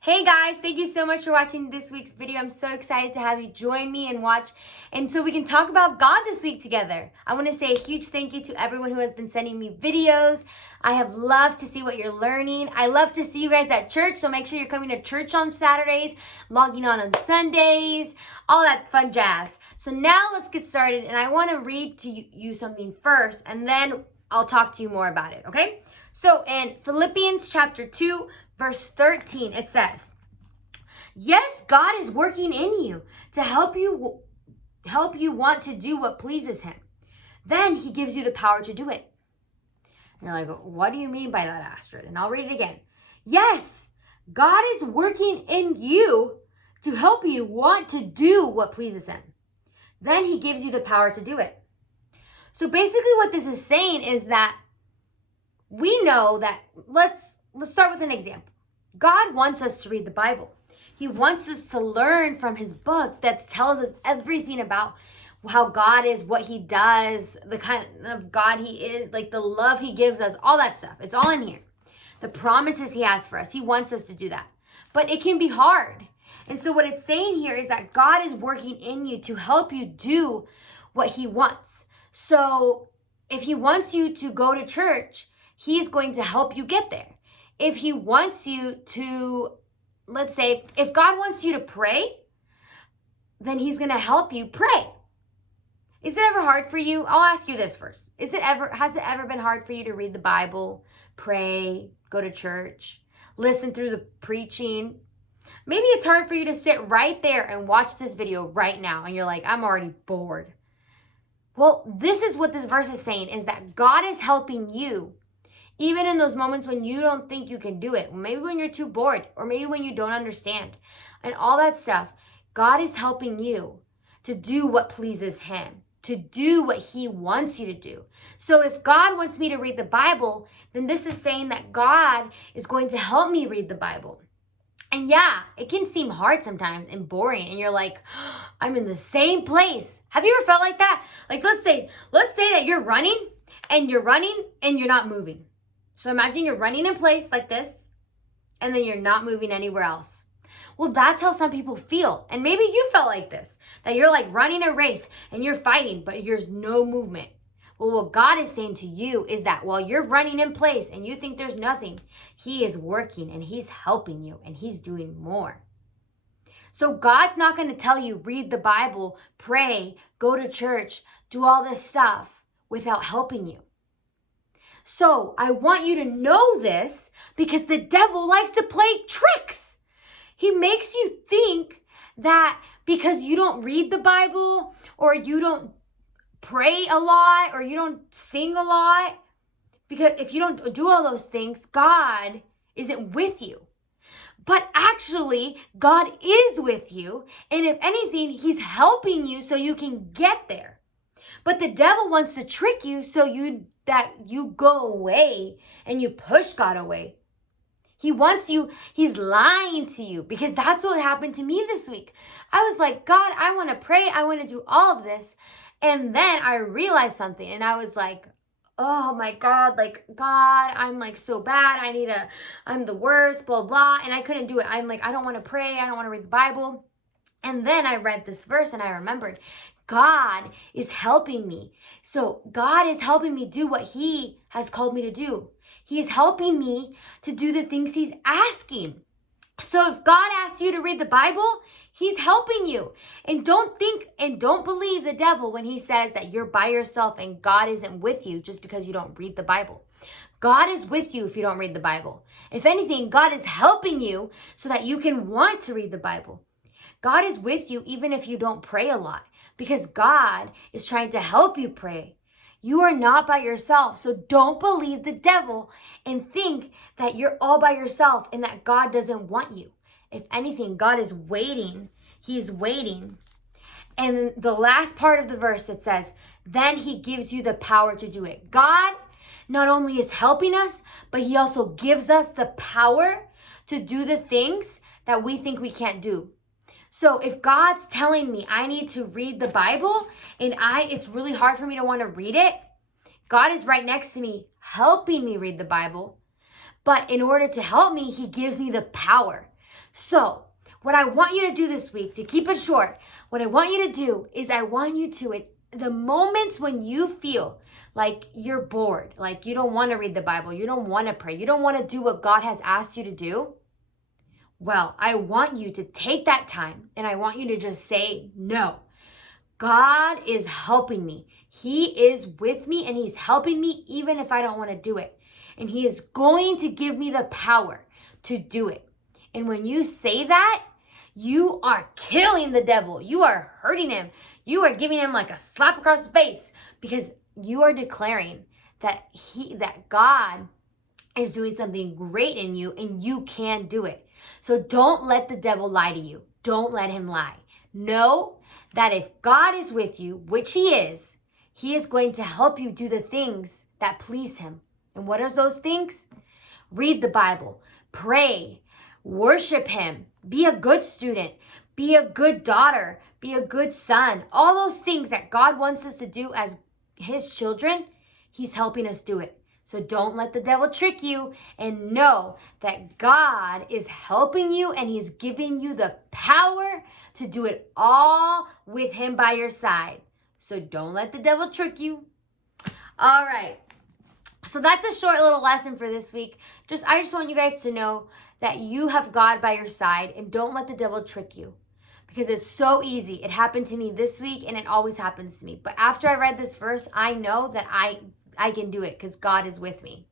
Hey guys, thank you so much for watching this week's video. I'm so excited to have you join me and watch, and so we can talk about God this week together. I want to say a huge thank you to everyone who has been sending me videos. I have loved to see what you're learning. I love to see you guys at church, so make sure you're coming to church on Saturdays, logging on Sundays, all that fun jazz. So now let's get started, and I want to read to you something first, and then I'll talk to you more about it, okay? So in Philippians chapter 2, verse 13, it says, yes, God is working in you to help you want to do what pleases him. Then he gives you the power to do it. And you're like, what do you mean by that, Astrid? And I'll read it again. Yes, God is working in you to help you want to do what pleases him. Then he gives you the power to do it. So basically what this is saying is that we know that, let's start with an example. God wants us to read the Bible. He wants us to learn from his book that tells us everything about how God is, what he does, the kind of God he is, like the love he gives us, all that stuff. It's all in here. The promises he has for us. He wants us to do that. But it can be hard. And so what it's saying here is that God is working in you to help you do what he wants. So if he wants you to go to church, he's going to help you get there. If he wants you to, let's say, if God wants you to pray, then he's going to help you pray. Is it ever hard for you? I'll ask you this first. Has it ever been hard for you to read the Bible, pray, go to church, listen through the preaching? Maybe it's hard for you to sit right there and watch this video right now and you're like, I'm already bored. Well, this is what this verse is saying, is that God is helping you even in those moments when you don't think you can do it, maybe when you're too bored, or maybe when you don't understand, and all that stuff. God is helping you to do what pleases him, to do what he wants you to do. So if God wants me to read the Bible, then this is saying that God is going to help me read the Bible. And yeah, it can seem hard sometimes and boring, and you're like, I'm in the same place. Have you ever felt like that? Like, let's say that you're running and you're not moving. So imagine you're running in place like this, and then you're not moving anywhere else. Well, that's how some people feel. And maybe you felt like this, that you're like running a race and you're fighting, but there's no movement. Well, what God is saying to you is that while you're running in place and you think there's nothing, he is working and he's helping you and he's doing more. So God's not going to tell you, read the Bible, pray, go to church, do all this stuff without helping you. So I want you to know this because the devil likes to play tricks. He makes you think that because you don't read the Bible or you don't pray a lot or you don't sing a lot, because if you don't do all those things, God isn't with you. But actually, God is with you. And if anything, he's helping you so you can get there. But the devil wants to trick you so that you go away and you push God away. He's lying to you, because that's what happened to me this week. I was like, God, I want to pray. I want to do all of this. And then I realized something and I was like, oh my God, like, God, I'm like so bad. I'm the worst, blah, blah. And I couldn't do it. I'm like, I don't want to pray. I don't want to read the Bible. And then I read this verse and I remembered God is helping me. So God is helping me do what he has called me to do. He is helping me to do the things he's asking. So if God asks you to read the Bible, he's helping you. And don't believe the devil when he says that you're by yourself and God isn't with you just because you don't read the Bible. God is with you if you don't read the Bible. If anything, God is helping you so that you can want to read the Bible. God is with you even if you don't pray a lot, because God is trying to help you pray. You are not by yourself. So don't believe the devil and think that you're all by yourself and that God doesn't want you. If anything, God is waiting. He's waiting. And the last part of the verse, it says, then he gives you the power to do it. God not only is helping us, but he also gives us the power to do the things that we think we can't do. So if God's telling me I need to read the Bible and it's really hard for me to want to read it, God is right next to me helping me read the Bible. But in order to help me, he gives me the power. So what I want you to do this week, to keep it short, what I want you to do is I want you to, in the moments when you feel like you're bored, like you don't want to read the Bible, you don't want to pray, you don't want to do what God has asked you to do, well, I want you to take that time and I want you to just say no. God is helping me. He is with me and he's helping me even if I don't want to do it. And he is going to give me the power to do it. And when you say that, you are killing the devil. You are hurting him. You are giving him like a slap across the face because you are declaring that God is doing something great in you and you can do it. So don't let the devil lie to you. Don't let him lie. Know that if God is with you, which he is going to help you do the things that please him. And what are those things? Read the Bible, pray, worship him, be a good student, be a good daughter, be a good son. All those things that God wants us to do as his children, he's helping us do it. So don't let the devil trick you and know that God is helping you and he's giving you the power to do it all with him by your side. So don't let the devil trick you. All right. So that's a short little lesson for this week. I just want you guys to know that you have God by your side and don't let the devil trick you because it's so easy. It happened to me this week and it always happens to me. But after I read this verse, I know that I can do it because God is with me.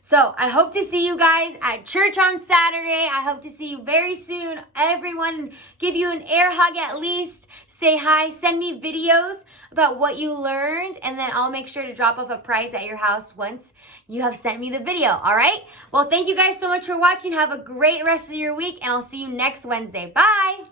So I hope to see you guys at church on Saturday. I hope to see you very soon. Everyone, give you an air hug at least. Say hi. Send me videos about what you learned. And then I'll make sure to drop off a prize at your house once you have sent me the video. All right? Well, thank you guys so much for watching. Have a great rest of your week. And I'll see you next Wednesday. Bye.